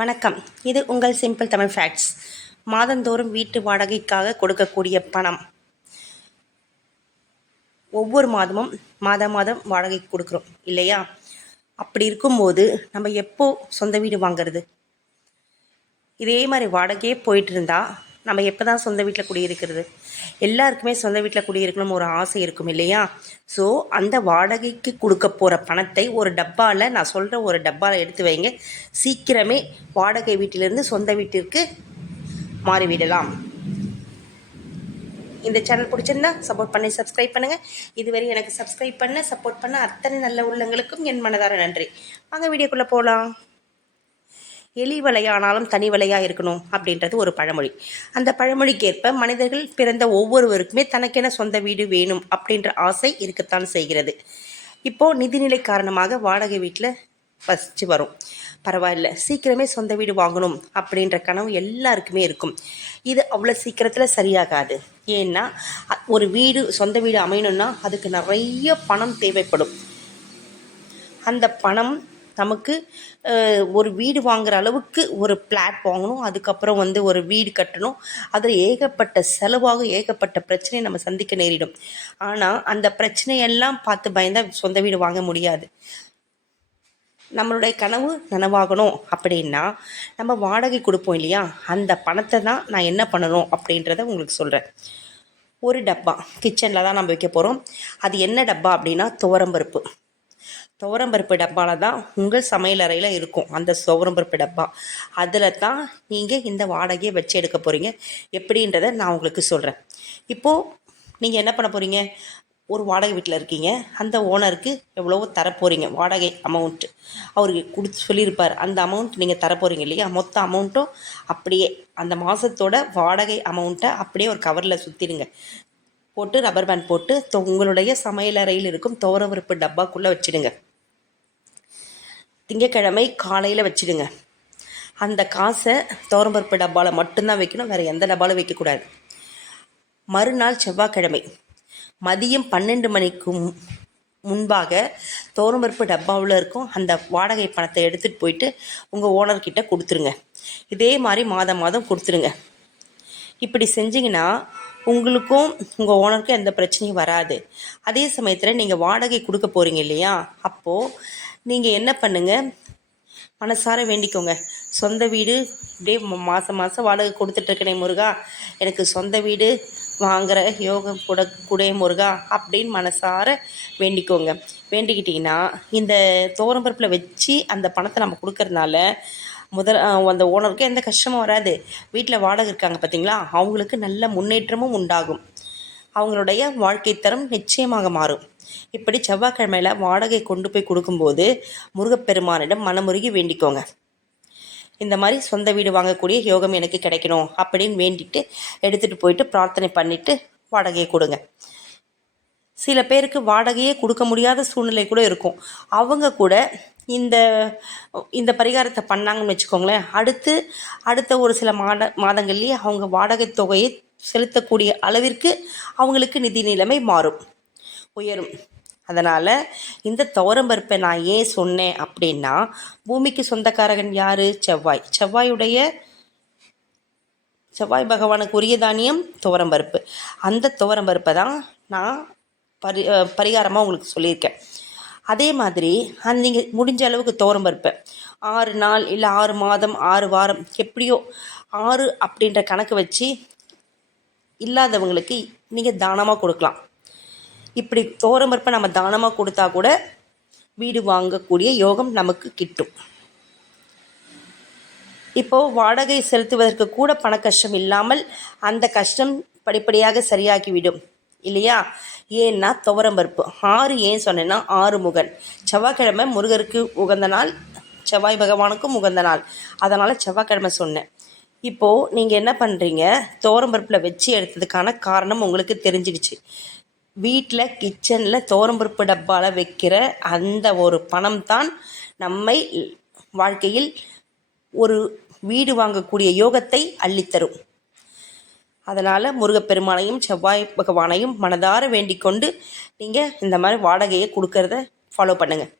வணக்கம். இது உங்கள் சிம்பிள் தமிழ் ஃபேக்ட்ஸ். மாதந்தோறும் வீட்டு வாடகைக்காக கொடுக்கக்கூடிய பணம் ஒவ்வொரு மாதமும் மாதம் வாடகைக்கு கொடுக்குறோம் இல்லையா? அப்படி இருக்கும்போது நம்ம எப்போ சொந்த வீடு வாங்கிறது? இதே மாதிரி வாடகையே போயிட்டு இருந்தா நம்ம எப்போ தான் சொந்த வீட்டில் குடியிருக்கிறது? எல்லாருக்குமே சொந்த வீட்டில் குடியிருக்கணும் ஒரு ஆசை இருக்கும் இல்லையா? ஸோ அந்த வாடகைக்கு கொடுக்க போகிற பணத்தை ஒரு டப்பாவில், நான் சொல்கிற ஒரு டப்பாவில் எடுத்து வைங்க. சீக்கிரமே வாடகை வீட்டிலிருந்து சொந்த வீட்டிற்கு மாறிவிடலாம். இந்த சேனல் பிடிச்சிருந்தா சப்போர்ட் பண்ணி சப்ஸ்கிரைப் பண்ணுங்கள். இதுவரை எனக்கு சப்ஸ்கிரைப் பண்ண சப்போர்ட் பண்ண அத்தனை நல்ல உள்ளங்களுக்கும் என் மனதார நன்றி. வாங்க வீடியோக்குள்ளே போகலாம். எலி வலையானாலும் தனி வலையாக இருக்கணும் அப்படின்றது ஒரு பழமொழி. அந்த பழமொழிக்கேற்ப மனிதர்கள் பிறந்த ஒவ்வொருவருக்குமே தனக்கென சொந்த வீடு வேணும் அப்படின்ற ஆசை இருக்கத்தான் செய்கிறது. இப்போது நிதிநிலை காரணமாக வாடகை வீட்டில் வசித்து வரும். பரவாயில்ல, சீக்கிரமே சொந்த வீடு வாங்கணும் அப்படின்ற கனவு எல்லாருக்குமே இருக்கும். இது அவ்வளோ சீக்கிரத்தில் சரியாகாது. ஏன்னா ஒரு வீடு, சொந்த வீடு அமையணும்னா அதுக்கு நிறைய பணம் தேவைப்படும். அந்த பணம் நமக்கு ஒரு வீடு வாங்குகிற அளவுக்கு ஒரு பிளாட் வாங்கணும், அதுக்கப்புறம் ஒரு வீடு கட்டணும். அதில் ஏகப்பட்ட செலவாக ஏகப்பட்ட பிரச்சனையை நம்ம சந்திக்க நேரிடும். ஆனால் அந்த பிரச்சனையெல்லாம் பார்த்து பயந்தால் சொந்த வீடு வாங்க முடியாது. நம்மளுடைய கனவு நனவாகணும் அப்படின்னா நம்ம வாடகை கொடுப்போம் இல்லையா? அந்த பணத்தை தான் நான் என்ன பண்ணணும் அப்படின்றத உங்களுக்கு சொல்கிறேன். ஒரு டப்பா கிச்சனில் தான் நம்ம வைக்க போகிறோம். அது என்ன டப்பா அப்படின்னா துவரம்பருப்பு. துவரம்பருப்பு டப்பாவில் தான் உங்கள் சமையலறையில் இருக்கும். அந்த துவரம்பருப்பு டப்பா அதில் தான் நீங்கள் இந்த வாடகையை வச்சு எடுக்க போகிறீங்க. எப்படின்றத நான் உங்களுக்கு சொல்கிறேன். இப்போது நீங்கள் என்ன பண்ண போகிறீங்க? ஒரு வாடகை வீட்டில் இருக்கீங்க. அந்த ஓனருக்கு எவ்வளவோ தரப்போகிறீங்க வாடகை அமௌண்ட்டு. அவருக்கு சொல்லியிருப்பார். அந்த அமௌண்ட் நீங்கள் தரப்போகிறீங்க இல்லையா? மொத்த அமௌண்ட்டும் அப்படியே அந்த மாதத்தோட வாடகை அமௌண்ட்டை அப்படியே ஒரு கவரில் சுற்றிடுங்க. போட்டு ரப்பர் பேண்ட் போட்டு உங்களுடைய சமையலறையில் இருக்கும் துவரம்பருப்பு டப்பாக்குள்ளே வச்சுடுங்க. திங்கக்கிழமை காலையில் வச்சுடுங்க. அந்த காசை துவரம்பருப்பு டப்பாவில் மட்டும்தான் வைக்கணும், வேறு எந்த டப்பாலும் வைக்கக்கூடாது. மறுநாள் செவ்வாய்க்கிழமை மதியம் 12 மணிக்கு முன்பாக துவரம்பருப்பு டப்பாவில் இருக்கும் அந்த வாடகை பணத்தை எடுத்துகிட்டு போயிட்டு உங்கள் ஓனர்கிட்ட கொடுத்துருங்க. இதே மாதிரி மாதம் கொடுத்துருங்க. இப்படி செஞ்சிங்கன்னா உங்களுக்கும் உங்கள் ஓனருக்கும் எந்த பிரச்சனையும் வராது. அதே சமயத்தில் நீங்கள் வாடகை கொடுக்க போகிறீங்க இல்லையா? அப்போது நீங்கள் என்ன பண்ணுங்கள், மனசார வேண்டிக்கோங்க. சொந்த வீடு இப்படியே மாதம் வாடகை கொடுத்துட்ருக்கனே முருகா, எனக்கு சொந்த வீடு வாங்குகிற யோகம் கூட முருகா அப்படின்னு மனசார வேண்டிக்கோங்க. வேண்டிக்கிட்டிங்கன்னா இந்த துவரம்பருப்பில் வச்சு அந்த பணத்தை நம்ம கொடுக்கறதுனால அந்த ஓனருக்கு எந்த கஷ்டமும் வராது. வீட்டில் வாடகை இருக்காங்க பார்த்தீங்களா, அவங்களுக்கு நல்ல முன்னேற்றமும் உண்டாகும். அவங்களுடைய வாழ்க்கை தரம் நிச்சயமாக மாறும். இப்படி செவ்வாய்க்கிழமையில் வாடகை கொண்டு போய் கொடுக்கும்போது முருகப்பெருமானிடம் மனமுருகி வேண்டிக்கோங்க. இந்த மாதிரி சொந்த வீடு வாங்கக்கூடிய யோகம் எனக்கு கிடைக்கணும் அப்படின்னு வேண்டிட்டு எடுத்துகிட்டு போயிட்டு பிரார்த்தனை பண்ணிவிட்டு வாடகையை கொடுங்க. சில பேருக்கு வாடகையே கொடுக்க முடியாத சூழ்நிலை கூட இருக்கும். அவங்க கூட இந்த பரிகாரத்தை பண்ணாங்கன்னு வச்சுக்கோங்களேன், அடுத்த ஒரு சில மாதங்கள்லேயே அவங்க வாடகை தொகையை செலுத்தக்கூடிய அளவிற்கு அவங்களுக்கு நிதி நிலைமை உயரும். அதனால் இந்த துவரம்பருப்பை நான் ஏன் சொன்னேன் அப்படின்னா, பூமிக்கு சொந்தக்காரகன் யார்? செவ்வாய் பகவானுக்கு உரிய தானியம் துவரம்பருப்பு. அந்த துவரம்பருப்பை தான் நான் பரிகாரமாக உங்களுக்கு சொல்லியிருக்கேன். அதே மாதிரி நீங்கள் முடிஞ்ச அளவுக்கு துவரம்பருப்பை 6 நாள் இல்லை 6 மாதம் 6 வாரம் எப்படியோ 6 அப்படின்ற கணக்கு வச்சு இல்லாதவங்களுக்கு நீங்கள் தானமாக கொடுக்கலாம். இப்படி துவரம்பருப்பை நம்ம தானமாக கொடுத்தா கூட வீடு வாங்கக்கூடிய யோகம் நமக்கு கிட்டும். இப்போது வாடகை செலுத்துவதற்கு கூட பண கஷ்டம் இல்லாமல் அந்த கஷ்டம் படிப்படியாக சரியாகிவிடும் இல்லையா? ஏன்னா துவரம்பருப்பு 6 ஏன் சொன்னேன்னா, 6 முகன். செவ்வாய்க்கிழமை முருகருக்கு உகந்த நாள், செவ்வாய் பகவானுக்கும் உகந்த நாள். அதனால் செவ்வாய்க்கிழமை சொன்னேன். இப்போது நீங்கள் என்ன பண்ணுறீங்க, துவரம்பருப்பில் வச்சு எடுத்ததுக்கான காரணம் உங்களுக்கு தெரிஞ்சிடுச்சு. வீட்டில் கிச்சனில் துவரம்பருப்பு டப்பாவில் வைக்கிற அந்த ஒரு பணம் தான் நம்மை வாழ்க்கையில் ஒரு வீடு வாங்கக்கூடிய யோகத்தை அள்ளித்தரும். அதனால் முருகப்பெருமானையும் செவ்வாய் பகவானையும் மனதார வேண்டிக் கொண்டு நீங்கள் இந்த மாதிரி வாடகையை கொடுக்கறத ஃபாலோ பண்ணுங்கள்.